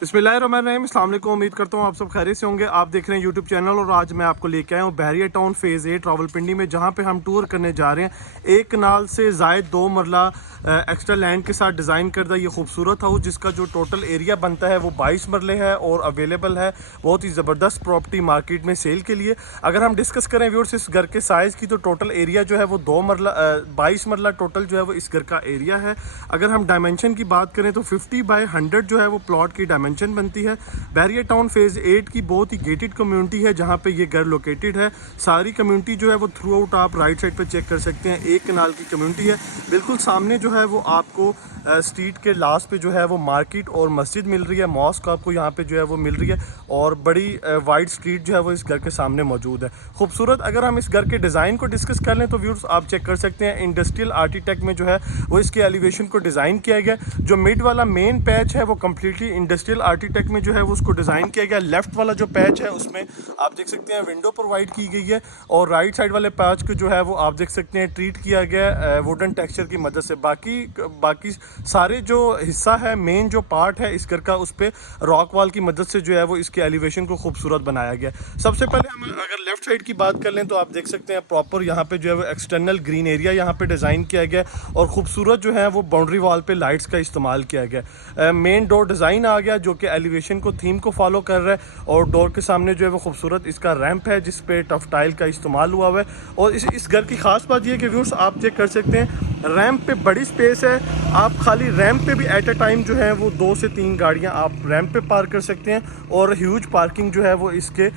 बिस्मिल्लाहिर्रहमानिर्रहीम, अस्सलाम वालेकुम। उम्मीद करता हूँ आप सब खैरियत से होंगे। आप देख रहे हैं यूट्यूब चैनल और आज मैं आपको लेके आया हूँ बहरिया टाउन फेज़ 8 रावलपिंडी में, जहाँ पे हम टूर करने जा रहे हैं। एक कनाल से ज़ायद 2 मरला एक्स्ट्रा लैंड के साथ डिज़ाइन करदा ये खूबसूरत हाउस, जिसका जो टोटल एरिया बनता है वो 22 मरले है और अवेलेबल है। बहुत ही ज़बरदस्त प्रॉपर्टी मार्केट में सेल के लिए। अगर हम डिस्कस करें व्यूअर्स इस घर के साइज़ की, तो टोटल एरिया जो है वो 22 मरला टोटल जो है वो इस घर का एरिया है। अगर हम डायमेंशन की बात करें तो 50 बाय 100 जो है वो प्लॉट की डायमेंशन बनती है। बहरिया टाउन फेज़ 8 की बहुत ही गेटेड कम्युनिटी है जहाँ पे ये घर लोकेटेड है। सारी कम्युनिटी जो है वो थ्रू आउट आप राइट साइड पे चेक कर सकते हैं। एक कनाल की कम्युनिटी है। बिल्कुल सामने जो है वो आपको स्ट्रीट के लास्ट पे जो है वो मार्केट और मस्जिद मिल रही है। मॉस्क आपको यहाँ पे जो है वो मिल रही है और बड़ी वाइड स्ट्रीट जो है वो इस घर के सामने मौजूद है। खूबसूरत। अगर हम इस घर के डिज़ाइन को डिस्कस कर लें तो व्यूअर्स आप चेक कर सकते हैं, इंडस्ट्रियल आर्किटेक्ट में जो है वो इसके एलिवेशन को डिज़ाइन किया गया। जो मिड वाला मेन पैच है वो कम्प्लीटली इंडस्ट्रियल आर्किटेक्ट में जो है वो उसको डिज़ाइन किया गया। लेफ्ट वाला जो पैच है उसमें आप देख सकते हैं विंडो प्रोवाइड की गई है और राइट साइड वाले पैच को जो है वो आप देख सकते हैं ट्रीट किया गया वुडन टेक्सचर की मदद से। बाकी सारे जो हिस्सा है, मेन जो पार्ट है इस घर का, उस पर रॉक वॉल की मदद से जो है वो इसके एलिवेशन को खूबसूरत बनाया गया। सबसे पहले हम अगर लेफ्ट साइड की बात कर लें तो आप देख सकते हैं प्रॉपर यहाँ पे जो है वो एक्सटर्नल ग्रीन एरिया यहाँ पे डिज़ाइन किया गया और खूबसूरत जो है वो बाउंड्री वॉल पे लाइट्स का इस्तेमाल किया गया। मेन डोर डिज़ाइन आ गया जो कि एलिवेशन को थीम को फॉलो कर रहा है और डोर के सामने जो है वो खूबसूरत इसका रैंप है जिस पे टफ टाइल का इस्तेमाल हुआ हुआ है। और इस घर की खास बात यह है कि व्यूअर्स आप चेक कर सकते हैं रैंप पे बड़ी स्पेस है। आप खाली रैंप पे भी एट अ टाइम जो है वो 2 से 3 गाड़ियां आप रैंप पे पार्क कर सकते हैं और ह्यूज पार्किंग जो है वो इसके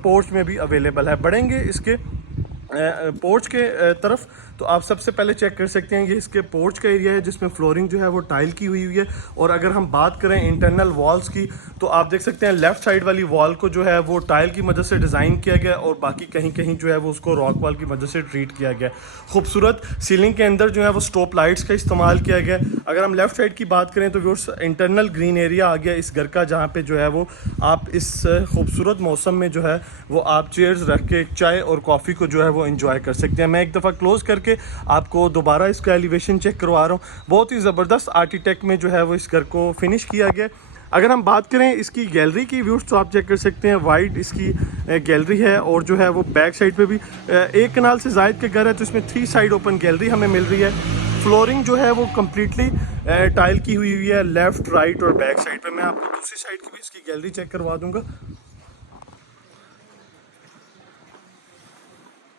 पोर्च में भी अवेलेबल है। बढ़ेंगे इसके पोर्च के तरफ तो आप सबसे पहले चेक कर सकते हैं ये इसके पोर्च का एरिया है जिसमें फ्लोरिंग जो है वो टाइल की हुई है। और अगर हम बात करें इंटरनल वॉल्स की तो आप देख सकते हैं लेफ्ट साइड वाली वॉल को जो है वो टाइल की मदद से डिज़ाइन किया गया और बाकी कहीं कहीं जो है वो उसको रॉक वॉल की मदद से ट्रीट किया गया। खूबसूरत सीलिंग के अंदर जो है वो स्टॉप लाइट्स का इस्तेमाल किया गया। अगर हम लेफ्ट साइड की बात करें तो व्यूअर्स इंटरनल ग्रीन एरिया आ गया इस घर का, जहाँ पे जो है वो आप इस खूबसूरत मौसम में जो है वो आप चेयर्स रख के चाय और कॉफ़ी को जो है वो एंजॉय कर सकते हैं। मैं एक दफ़ा क्लोज करके आपको दोबारा इसका एलिवेशन चेक करवा रहा हूँ। बहुत ही ज़बरदस्त आर्किटेक्ट में जो है वो इस घर को फिनिश किया गया। अगर हम बात करें इसकी गैलरी की व्यूज़ तो आप चेक कर सकते हैं वाइड इसकी गैलरी है और जो है वो बैक साइड पे भी एक कनाल से ज़ायद के घर है तो इसमें 3 साइड ओपन गैलरी हमें मिल रही है। फ्लोरिंग जो है वो कम्प्लीटली टाइल की हुई है लेफ़्ट राइट और बैक साइड पे। मैं आपको दूसरी साइड की भी इसकी गैलरी चेक करवा दूंगा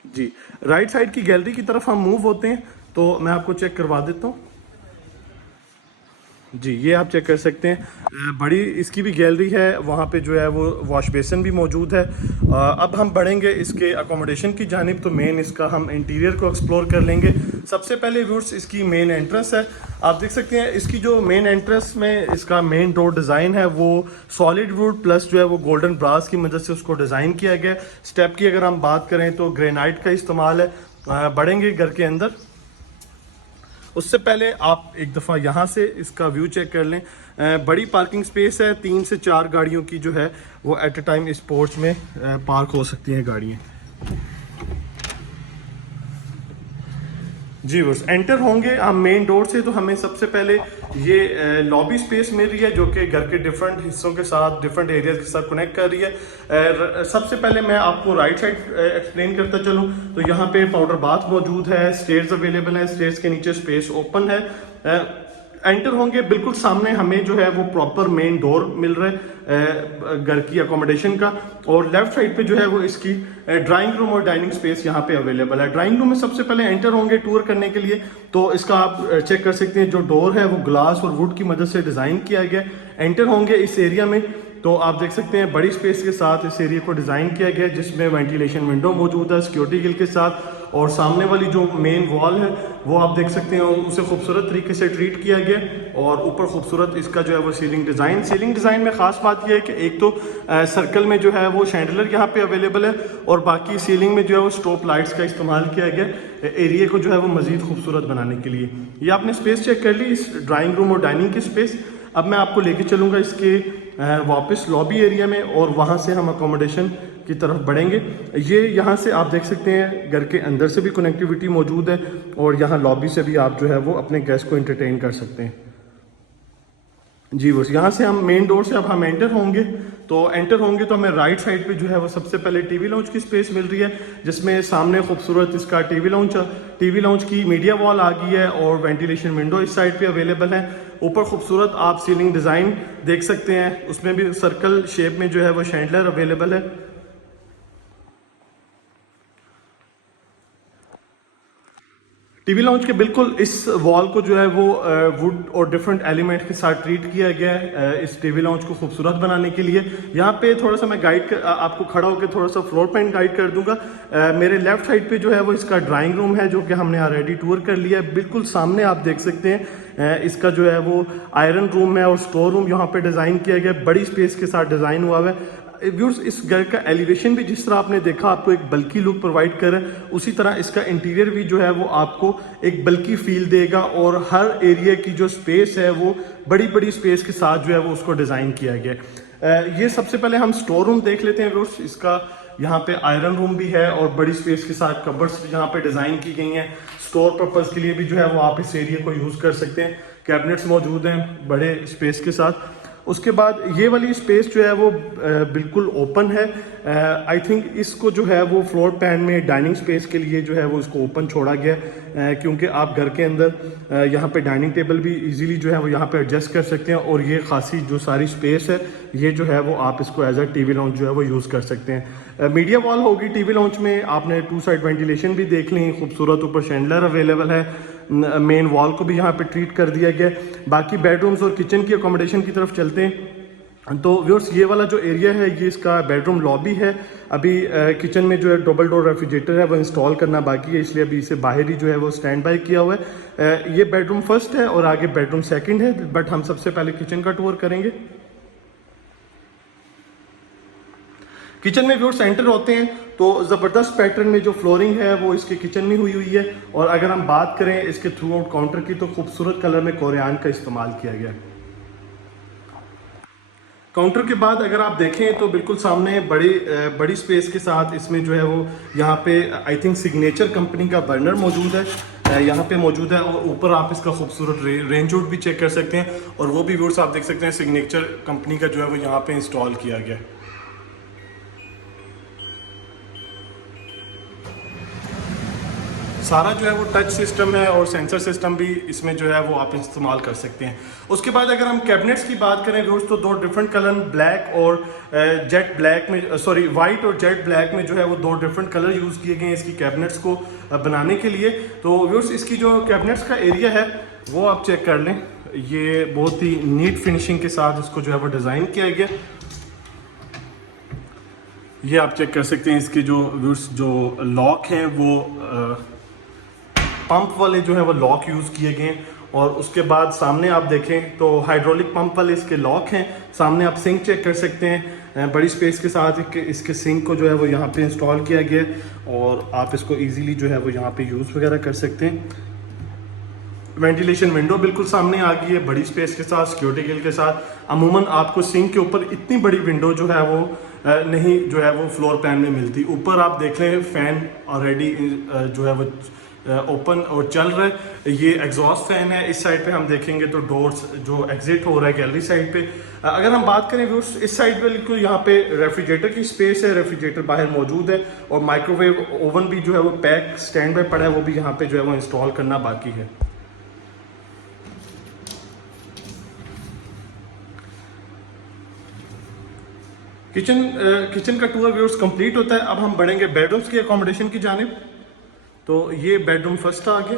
जी। राइट साइड की गैलरी की तरफ हम मूव होते हैं तो मैं आपको चेक करवा देता हूँ जी। ये आप चेक कर सकते हैं बड़ी इसकी भी गैलरी है, वहाँ पे जो है वो वॉश बेसिन भी मौजूद है। अब हम बढ़ेंगे इसके अकोमोडेशन की जानिब तो मेन इसका हम इंटीरियर को एक्सप्लोर कर लेंगे। सबसे पहले व्यूअर्स इसकी मेन एंट्रेंस है। आप देख सकते हैं इसकी जो मेन एंट्रेंस में इसका मेन डोर डिज़ाइन है वो सॉलिड वुड प्लस जो है वो गोल्डन ब्रास की मदद से उसको डिज़ाइन किया गया। स्टेप की अगर हम बात करें तो ग्रेनाइट का इस्तेमाल है। बढ़ेंगे घर के अंदर, उससे पहले आप एक दफ़ा यहाँ से इसका व्यू चेक कर लें। बड़ी पार्किंग स्पेस है, 3 से 4 गाड़ियों की जो है वो एट अ टाइम इस पोर्च में पार्क हो सकती हैं गाड़ियाँ जी। बस एंटर होंगे हम मेन डोर से तो हमें सबसे पहले ये लॉबी स्पेस मिल रही है जो कि घर के डिफरेंट हिस्सों के साथ डिफरेंट एरियाज के साथ कनेक्ट कर रही है। सबसे पहले मैं आपको राइट साइड एक्सप्लेन करता चलूँ तो यहाँ पे पाउडर बाथ मौजूद है, स्टेयर्स अवेलेबल है, स्टेयर्स के नीचे स्पेस ओपन है। एंटर होंगे बिल्कुल सामने हमें जो है वो प्रॉपर मेन डोर मिल रहा है घर की अकोमोडेशन का और लेफ्ट साइड पे जो है वो इसकी ड्राइंग रूम और डाइनिंग स्पेस यहाँ पे अवेलेबल है। ड्राइंग रूम में सबसे पहले एंटर होंगे टूर करने के लिए तो इसका आप चेक कर सकते हैं जो डोर है वो ग्लास और वुड की मदद से डिज़ाइन किया गया। एंटर होंगे इस एरिया में तो आप देख सकते हैं बड़ी स्पेस के साथ इस एरिया को डिज़ाइन किया गया जिसमें वेंटिलेशन विंडो मौजूद है सिक्योरिटी गिल के साथ। और सामने वाली जो मेन वॉल है वो आप देख सकते हैं उसे खूबसूरत तरीके से ट्रीट किया गया और ऊपर खूबसूरत इसका जो है वो सीलिंग डिज़ाइन में ख़ास बात यह है कि एक तो सर्कल में जो है वो शैंडलर यहाँ पे अवेलेबल है और बाकी सीलिंग में जो है वो स्टॉप लाइट्स का इस्तेमाल किया गया एरिया को जो है वो मज़ीद खूबसूरत बनाने के लिए। ये आपने स्पेस चेक कर ली इस ड्राइंग रूम और डाइनिंग की स्पेस। अब मैं आपको लेके चलूँगा इसके वापस लॉबी एरिया में और वहाँ से हम अकोमोडेशन की तरफ बढ़ेंगे। ये यहाँ से आप देख सकते हैं घर के अंदर से भी कनेक्टिविटी मौजूद है और यहाँ लॉबी से भी आप जो है वो अपने गेस्ट को एंटरटेन कर सकते हैं। जी बस यहाँ से हम मेन डोर से अब हम एंटर होंगे। तो एंटर होंगे तो हमें राइट साइड पे जो है वो सबसे पहले टीवी लाउंज की स्पेस मिल रही है, जिसमें सामने खूबसूरत इसका टीवी लाउंज की मीडिया वॉल आ गई है और वेंटिलेशन विंडो इस साइड पे अवेलेबल है। ऊपर खूबसूरत आप सीलिंग डिज़ाइन देख सकते हैं, उसमें भी सर्कल शेप में जो है वो शैंडलर अवेलेबल है। टीवी लॉन्च के बिल्कुल इस वॉल को जो है वो वुड और डिफरेंट एलिमेंट के साथ ट्रीट किया गया है इस टीवी लॉन्च को खूबसूरत बनाने के लिए। यहाँ पे थोड़ा सा मैं आपको खड़ा होकर थोड़ा सा फ्लोर प्लान गाइड कर दूंगा। मेरे लेफ्ट साइड पे जो है वो इसका ड्राइंग रूम है, जो कि हमने ऑलरेडी टूर कर लिया है। बिल्कुल सामने आप देख सकते हैं इसका जो है वो आयरन रूम है और स्टोर रूम यहाँ पे डिज़ाइन किया गया है, बड़ी स्पेस के साथ डिज़ाइन हुआ हुआ है। व्यूअर्स, इस घर का एलिवेशन भी जिस तरह आपने देखा आपको एक बल्कि लुक प्रोवाइड कर रहा है, उसी तरह इसका इंटीरियर भी जो है वो आपको एक बल्कि फील देगा और हर एरिया की जो स्पेस है वो बड़ी बड़ी स्पेस के साथ जो है वो उसको डिज़ाइन किया गया है। ये सबसे पहले हम स्टोर रूम देख लेते हैं व्यूअर्स। इसका यहाँ पे आयरन रूम भी है और बड़ी स्पेस के साथ कबर्ड्स यहाँ पे डिज़ाइन की गई हैं। स्टोर पर्पज़ के लिए भी जो है वो आप इस एरिया को यूज़ कर सकते हैं। कैबिनेट्स मौजूद हैं बड़े स्पेस के साथ। उसके बाद ये वाली स्पेस जो है वो बिल्कुल ओपन है। आई थिंक इसको जो है वो फ्लोर प्लान में डाइनिंग स्पेस के लिए जो है वो इसको ओपन छोड़ा गया क्योंकि आप घर के अंदर यहाँ पे डाइनिंग टेबल भी इजीली जो है वो यहाँ पे एडजस्ट कर सकते हैं और ये खासी जो सारी स्पेस है ये जो है वो आप इसको एज अ टीवी लाउंज जो है वो यूज़ कर सकते हैं। मीडिया वॉल होगी टीवी लाउंज में, आपने 2 साइड वेंटिलेशन भी देख ली, खूबसूरत ऊपर शैंडलर अवेलेबल है। मेन वॉल को भी यहाँ पे ट्रीट कर दिया गया। बाकी बेडरूम्स और किचन की अकोमोडेशन की तरफ चलते हैं। तो व्यूअर्स, ये वाला जो एरिया है ये इसका बेडरूम लॉबी है। अभी किचन में जो है डबल डोर रेफ्रिजरेटर है वो इंस्टॉल करना बाकी है, इसलिए अभी इसे बाहर ही जो है वो स्टैंड बाय किया हुआ है। ये बेडरूम फर्स्ट है और आगे बेडरूम सेकंड है, बट हम सबसे पहले किचन का टूर करेंगे। किचन में व्यूअर्स एंटर होते हैं तो ज़बरदस्त पैटर्न में जो फ्लोरिंग है वो इसके किचन में हुई है। और अगर हम बात करें इसके थ्रू आउट काउंटर की तो खूबसूरत कलर में कोरियान का इस्तेमाल किया गया है। काउंटर के बाद अगर आप देखें तो बिल्कुल सामने बड़ी स्पेस के साथ इसमें जो है वो यहाँ पे आई थिंक सिग्नेचर कंपनी का बर्नर मौजूद है, यहाँ पे मौजूद है। और ऊपर आप इसका खूबसूरत रेंज आउट भी चेक कर सकते हैं और वो भी व्यूअर्स आप देख सकते हैं सिग्नेचर कंपनी का जो है वो यहाँ पे इंस्टॉल किया गया है। सारा जो है वो टच सिस्टम है और सेंसर सिस्टम भी इसमें जो है वो आप इस्तेमाल कर सकते हैं। उसके बाद अगर हम कैबिनेट्स की बात करें दोस्तों, तो 2 डिफरेंट कलर ब्लैक और जेट ब्लैक में वाइट और जेट ब्लैक में जो है वो 2 डिफरेंट कलर यूज़ किए गए हैं इसकी कैबिनेट्स को बनाने के लिए। तो व्यूअर्स, इसकी जो कैबिनेट्स का एरिया है वो आप चेक कर लें, ये बहुत ही नीट फिनिशिंग के साथ इसको जो है वो डिज़ाइन किया गया। ये आप चेक कर सकते हैं, इसके जो व्यूअर्स जो लॉक हैं वो पंप वाले जो है वो लॉक यूज़ किए गए हैं। और उसके बाद सामने आप देखें तो हाइड्रोलिक पंप वाले इसके लॉक हैं। सामने आप सिंक चेक कर सकते हैं, बड़ी स्पेस के साथ इसके सिंक को जो है वो यहाँ पे इंस्टॉल किया गया है और आप इसको इजीली जो है वो यहाँ पे यूज़ वगैरह कर सकते हैं। वेंटिलेशन विंडो बिल्कुल सामने आ गई है बड़ी स्पेस के साथ, सिक्योरिटी ग्रिल के साथ। अमूमन आपको सिंक के ऊपर इतनी बड़ी विंडो जो है वो नहीं जो है वो फ्लोर प्लान में मिलती। ऊपर आप देख लें फैन ऑलरेडी जो है वो ओपन और चल रहा है, ये एग्जॉस्ट फैन है। इस साइड पे हम देखेंगे तो डोर्स जो एग्जिट हो रहा है गैलरी साइड पे। अगर हम बात करें व्यूअर्स, इस साइड पे बिल्कुल यहाँ पे रेफ्रिजरेटर की स्पेस है, रेफ्रिजरेटर बाहर मौजूद है और माइक्रोवेव ओवन भी जो है वो पैक स्टैंड बाय पड़ा है, वो भी यहाँ पे जो है वो इंस्टॉल करना बाकी है। किचन का टूर व्यूअर्स कंप्लीट होता है। अब हम बढ़ेंगे बेडरूम्स की अकोमोडेशन की जानिब। तो ये बेडरूम फर्स्ट आ गया,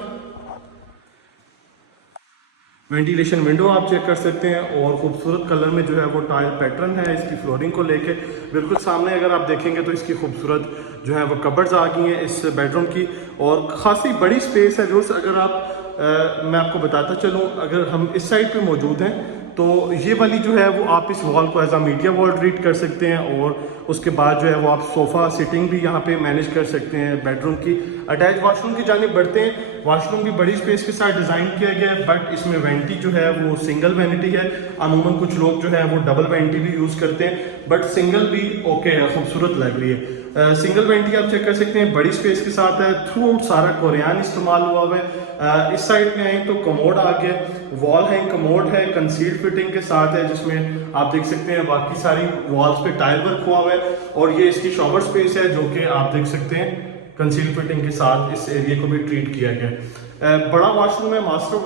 वेंटिलेशन विंडो आप चेक कर सकते हैं और खूबसूरत कलर में जो है वो टाइल पैटर्न है इसकी फ्लोरिंग को लेके। बिल्कुल सामने अगर आप देखेंगे तो इसकी खूबसूरत जो है वो कबर्ड्स आ गई हैं इस बेडरूम की और खासी बड़ी स्पेस है व्यूअर्स। अगर आप मैं आपको बताता चलूँ, अगर हम इस साइड पे मौजूद हैं तो ये वाली जो है वो आप इस वॉल को एज आ मीडिया वॉल ट्रीट कर सकते हैं और उसके बाद जो है वो आप सोफ़ा सिटिंग भी यहाँ पे मैनेज कर सकते हैं। बेडरूम की अटैच वॉशरूम की जानिब बढ़ते हैं। वॉशरूम भी बड़ी स्पेस के साथ डिज़ाइन किया गया है, बट इसमें वेंटी जो है वो सिंगल वेंटी है। अमूमन कुछ लोग जो है वो डबल वेंटी भी यूज़ करते हैं, बट सिंगल भी ओके है, खूबसूरत लग रही है। सिंगल वेंटी आप चेक कर सकते हैं, बड़ी स्पेस के साथ है। थ्रू आउट सारा कोरियान इस्तेमाल हुआ हुआ है। इस साइड में आए तो कमोड आ गया, वॉल है, कमोड है, कंसील्ड फिटिंग के साथ है, जिसमें आप देख सकते हैं बाकी सारी वॉल्स पे टाइल वर्क हुआ हुआ है। और ये इसकी शॉवर स्पेस है जो कि आप देख सकते हैं कंसील फिटिंग के साथ इस एरिया को भी ट्रीट किया गया है। बड़ा वॉशरूम है, मास्टर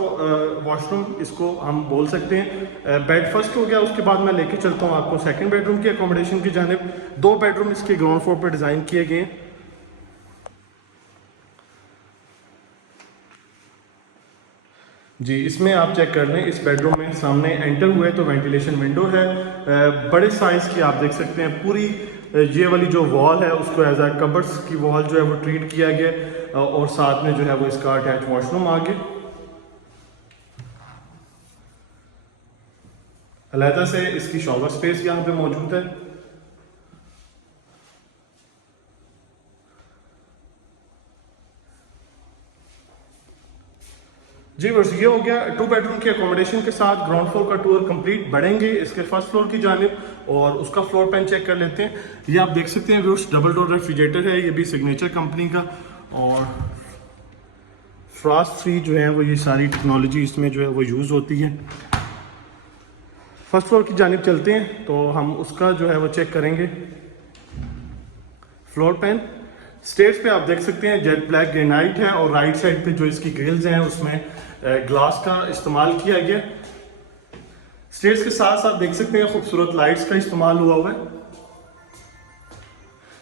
वॉशरूम इसको हम बोल सकते हैं। बेड फर्स्ट हो गया, उसके बाद मैं लेके चलता हूँ आपको सेकंड बेडरूम की अकोमोडेशन की जानिब। 2 बेडरूम इसके ग्राउंड फ्लोर पर डिज़ाइन किए गए हैं। जी, इसमें आप चेक कर लें, इस बेडरूम में सामने एंटर हुए तो वेंटिलेशन विंडो है। बड़े साइज़ की आप देख सकते हैं। पूरी ये वाली जो वॉल है उसको एज अ कबर्ड्स की वॉल जो है वो ट्रीट किया गया, और साथ में जो है वो इसका अटैच वॉशरूम आ गया। अलहदा से इसकी शॉवर स्पेस यहाँ पे मौजूद है। जी बस ये हो गया 2 बेडरूम की अकोमोडेशन के साथ ग्राउंड फ्लोर का टूर कंप्लीट। बढ़ेंगे इसके फर्स्ट फ्लोर की जानिब और उसका फ्लोर प्लान चेक कर लेते हैं। ये आप देख सकते हैं व्यूअर्स, डबल डोर रेफ्रिजरेटर है, ये भी सिग्नेचर कंपनी का, और फ्रॉस्ट फ्री जो है वो ये सारी टेक्नोलॉजी इसमें जो है वो यूज़ होती है। फर्स्ट फ्लोर की जानिब चलते हैं तो हम उसका जो है वो चेक करेंगे। फ्लोर प्लान स्टेयर्स पे आप देख सकते हैं जेट ब्लैक ग्रेनाइट है, और राइट साइड पे जो इसकी ग्रिल्स हैं उसमें ग्लास का इस्तेमाल किया गया। स्टेयर्स के साथ साथ देख सकते हैं खूबसूरत लाइट्स का इस्तेमाल हुआ हुआ है।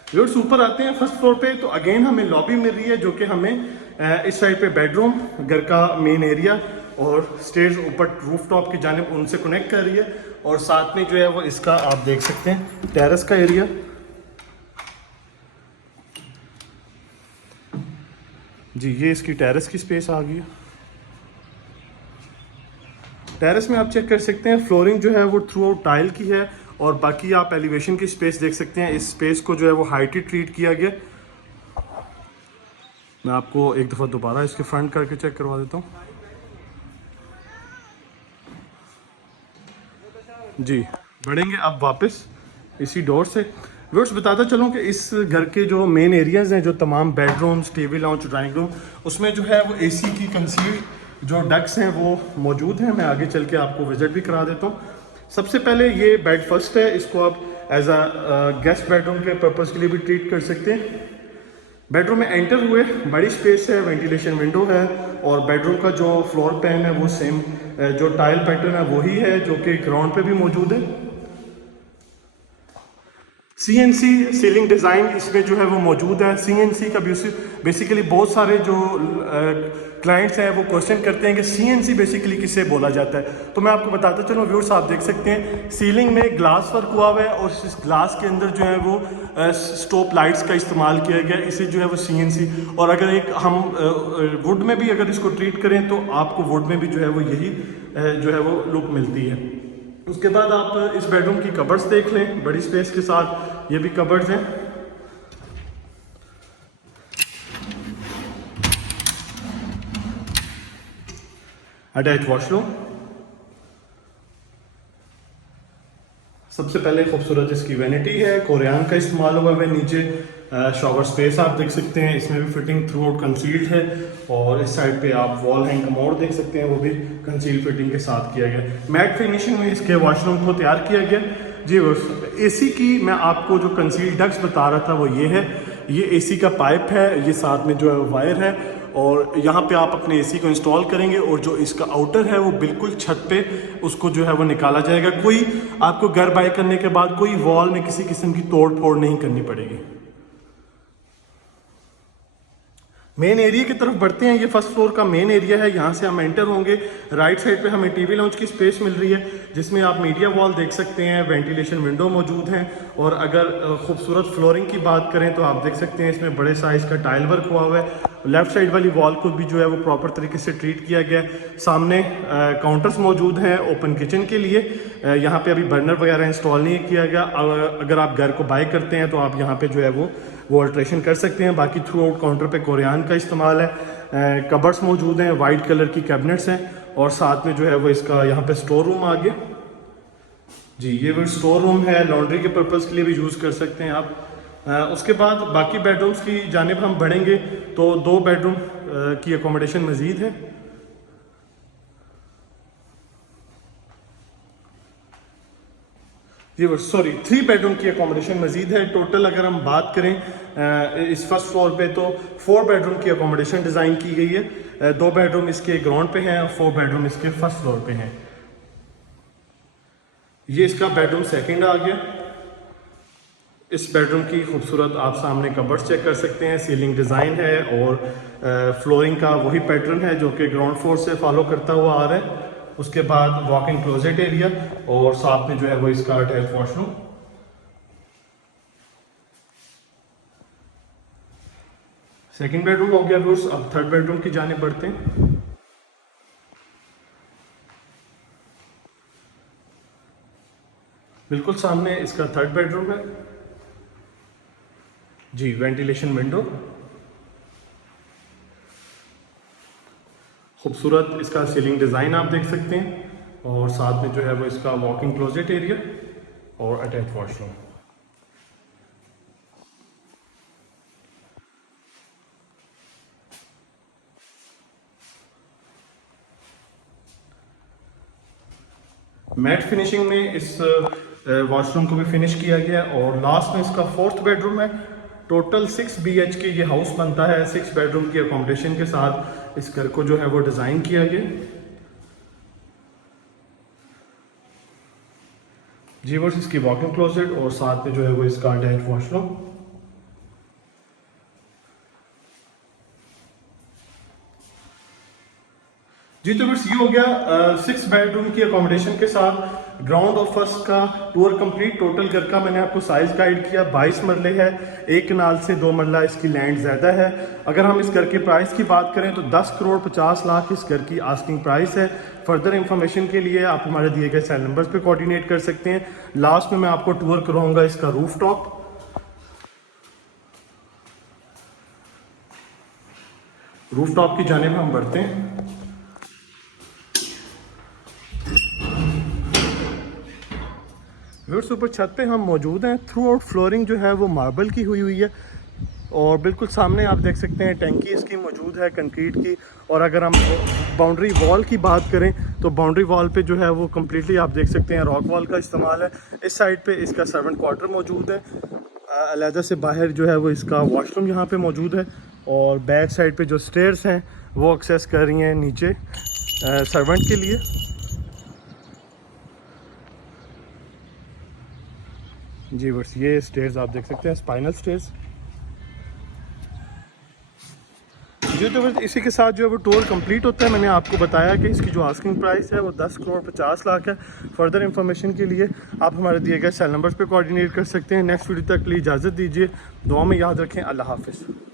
व्यूअर्स ऊपर आते हैं फर्स्ट फ्लोर पे तो अगेन हमें लॉबी मिल रही है, जो कि हमें इस साइड पे बेडरूम, घर का मेन एरिया और स्टेयर्स ऊपर रूफ टॉप की जानिब उनसे कनेक्ट कर रही है। और साथ में जो है वो इसका आप देख सकते हैं टेरेस का एरिया। जी, ये इसकी टेरेस की स्पेस आ गई है। टेरेस में आप चेक कर सकते हैं फ्लोरिंग जो है वो थ्रू आउट टाइल की है, और बाकी आप एलिवेशन की स्पेस देख सकते हैं। इस स्पेस को जो है वो हाइट ही ट्रीट किया गया। मैं आपको एक दफ़ा दोबारा इसके फ्रंट करके चेक करवा देता हूँ। जी, बढ़ेंगे अब वापस इसी डोर से। व्यूअर्स बताता चलूँ कि इस घर के जो मेन एरियाज़ हैं, जो तमाम bedrooms, TV lounge, drawing room, उसमें जो है वो एसी की कंसील्ड जो डक्ट्स हैं वो मौजूद हैं। मैं आगे चल के आपको विजिट भी करा देता हूँ। सबसे पहले ये बेड फर्स्ट है, इसको आप एज अ गेस्ट बेडरूम के पर्पज़ के लिए भी ट्रीट कर सकते हैं। बेडरूम में एंटर हुए, बड़ी स्पेस है, वेंटिलेशन विंडो है, और बेडरूम का जो फ्लोर प्लान है वो सेम जो टाइल पैटर्न है वही है जो कि ग्राउंड पे भी मौजूद है। CNC सीलिंग डिज़ाइन इसमें जो है वो मौजूद है। CNC का बेसिकली बहुत सारे जो क्लाइंट्स हैं वो क्वेश्चन करते हैं कि CNC बेसिकली किसे बोला जाता है। तो मैं आपको बताता चलूँ व्यूअर्स, आप देख सकते हैं सीलिंग में ग्लास वर्क हुआ हुआ है, और इस ग्लास के अंदर जो है वो स्टॉप लाइट्स का इस्तेमाल किया गया, इसे जो है वो CNC। और अगर एक हम वुड में भी अगर इसको ट्रीट करें तो आपको वुड में भी जो है वो यही जो है वो लुक मिलती है। उसके बाद आप इस बेडरूम की कबर्ड्स देख लें, बड़ी स्पेस के साथ ये भी कबर्ड्स हैं। अटैच वॉशरूम, सबसे पहले खूबसूरत इसकी वैनिटी है, कोरियान का इस्तेमाल हुआ है। नीचे शॉवर स्पेस आप देख सकते हैं, इसमें भी फिटिंग थ्रू आउट कंसील्ड है, और इस साइड पे आप वॉल हैंग कमोड देख सकते हैं, वो भी कंसील फिटिंग के साथ किया गया। मैट फिनिशिंग में इसके वॉशरूम को तैयार किया गया। जी बस एसी की मैं आपको जो कंसील डक्ट्स बता रहा था वो ये है, ये एसी का पाइप है, ये साथ में जो है वायर है, और यहाँ पे आप अपने एसी को इंस्टॉल करेंगे, और जो इसका आउटर है वो बिल्कुल छत पे उसको जो है वो निकाला जाएगा। कोई आपको घर बाय करने के बाद कोई वॉल में किसी किस्म की तोड़ फोड़ नहीं करनी पड़ेगी। मेन एरिया की तरफ बढ़ते हैं। ये फर्स्ट फ्लोर का मेन एरिया है, यहाँ से हम एंटर होंगे। राइट साइड पे हमें टीवी लाउंज की स्पेस मिल रही है, जिसमें आप मीडिया वॉल देख सकते हैं, वेंटिलेशन विंडो मौजूद हैं, और अगर खूबसूरत फ्लोरिंग की बात करें तो आप देख सकते हैं इसमें बड़े साइज़ का टाइल वर्क हुआ हुआ है। लेफ्ट साइड वाली वॉल को भी जो है वो प्रॉपर तरीके से ट्रीट किया गया है। सामने काउंटर्स मौजूद हैं ओपन किचन के लिए। यहाँ पे अभी बर्नर वगैरह इंस्टॉल नहीं किया गया। अगर आप घर को बाय करते हैं तो आप यहाँ पे जो है वो अल्ट्रेशन कर सकते हैं। बाकी थ्रू आउट काउंटर पे कोरियान का इस्तेमाल है। कबर्ड्स मौजूद हैं, वाइट कलर की कैबिनेट्स हैं और साथ में जो है वो इसका यहाँ पे स्टोर रूम आ गया जी। ये वो स्टोर रूम है, लॉन्ड्री के पर्पज़ के लिए भी यूज़ कर सकते हैं आप। उसके बाद बाकी बेडरूम्स की जानिब हम बढ़ेंगे तो 2 बेडरूम की अकोमोडेशन मज़ीद है जी। 3 बेडरूम की अकोमोडेशन मज़ीद है। टोटल अगर हम बात करें इस फर्स्ट फ्लोर पे तो 4 बेडरूम की अकोमोडेशन डिज़ाइन की गई है। 2 बेडरूम इसके ग्राउंड पे हैं और 4 बेडरूम इसके फर्स्ट फ्लोर पे हैं। ये इसका बेडरूम सेकंड आ गया। इस बेडरूम की खूबसूरत आप सामने कबर्ड्स चेक कर सकते हैं। सीलिंग डिज़ाइन है और फ्लोरिंग का वही पैटर्न है जो कि ग्राउंड फ्लोर से फॉलो करता हुआ आ रहा है। उसके बाद वॉक इन क्लोजेट एरिया और साथ में जो है वो इसका अटैच वॉशरूम। सेकंड बेडरूम हो गया व्यूअर्स। अब थर्ड बेडरूम की जानिब बढ़ते हैं। बिल्कुल सामने इसका थर्ड बेडरूम है जी। वेंटिलेशन विंडो, खूबसूरत इसका सीलिंग डिज़ाइन आप देख सकते हैं और साथ में जो है वो इसका वॉक इन क्लोजेट एरिया और अटैच वॉशरूम। मैट फिनिशिंग में इस वॉशरूम को भी फिनिश किया गया और लास्ट में इसका फोर्थ बेडरूम है। टोटल 6 BHK ये हाउस बनता है। 6 बेडरूम की अकोमोडेशन के साथ इस घर को जो है वो डिज़ाइन किया गया जी। वर्स इसकी वॉकिंग क्लोजेट और साथ में जो है वो इसका अटैच वॉशरूम। जी तो बस ये हो गया 6 बेडरूम की अकोमोडेशन के साथ ग्राउंड और फर्स्ट का टूर कंप्लीट। टोटल घर का मैंने आपको साइज गाइड किया। 22 मरले है, 1 कनाल से 2 मरला इसकी लैंड ज़्यादा है। अगर हम इस घर के प्राइस की बात करें तो 10 करोड़ 50 लाख इस घर की आस्किंग प्राइस है। फर्दर इंफॉर्मेशन के लिए आप हमारे दिए गए सेल नंबर्स पे कोऑर्डिनेट कर सकते हैं। लास्ट में मैं आपको टूर कराऊंगा इसका रूफ टॉप। रूफ टॉप की जानिब हम बढ़ते हैं। व्यूअर्स ऊपर छत पे हम मौजूद हैं। थ्रू आउट फ्लोरिंग जो है वो मार्बल की हुई है और बिल्कुल सामने आप देख सकते हैं टैंकी इसकी मौजूद है कंक्रीट की। और अगर हम बाउंड्री वॉल की बात करें तो बाउंड्री वॉल पे जो है वो कम्प्लीटली आप देख सकते हैं रॉक वॉल का इस्तेमाल है। इस साइड पे इसका सर्वेंट क्वार्टर मौजूद है। अलहदा से बाहर जो है वो इसका वॉशरूम यहाँ पे मौजूद है और बैक साइड पे जो स्टेयर्स हैं वो एक्सेस कर रही हैं नीचे सर्वेंट के लिए जी। बस ये स्टेयर्स आप देख सकते हैं, स्पाइनल स्टेयर्स जी। तो बस इसी के साथ जो है वो टूर कंप्लीट होता है। मैंने आपको बताया कि इसकी जो आस्किंग प्राइस है वो 10 करोड़ 50 लाख है। फर्दर इंफॉर्मेशन के लिए आप हमारे दिए गए सेल नंबर्स पे कोऑर्डिनेट कर सकते हैं। नेक्स्ट वीडियो तक के लिए इजाज़त दीजिए। दुआ में याद रखें। अल्लाह हाफिज़।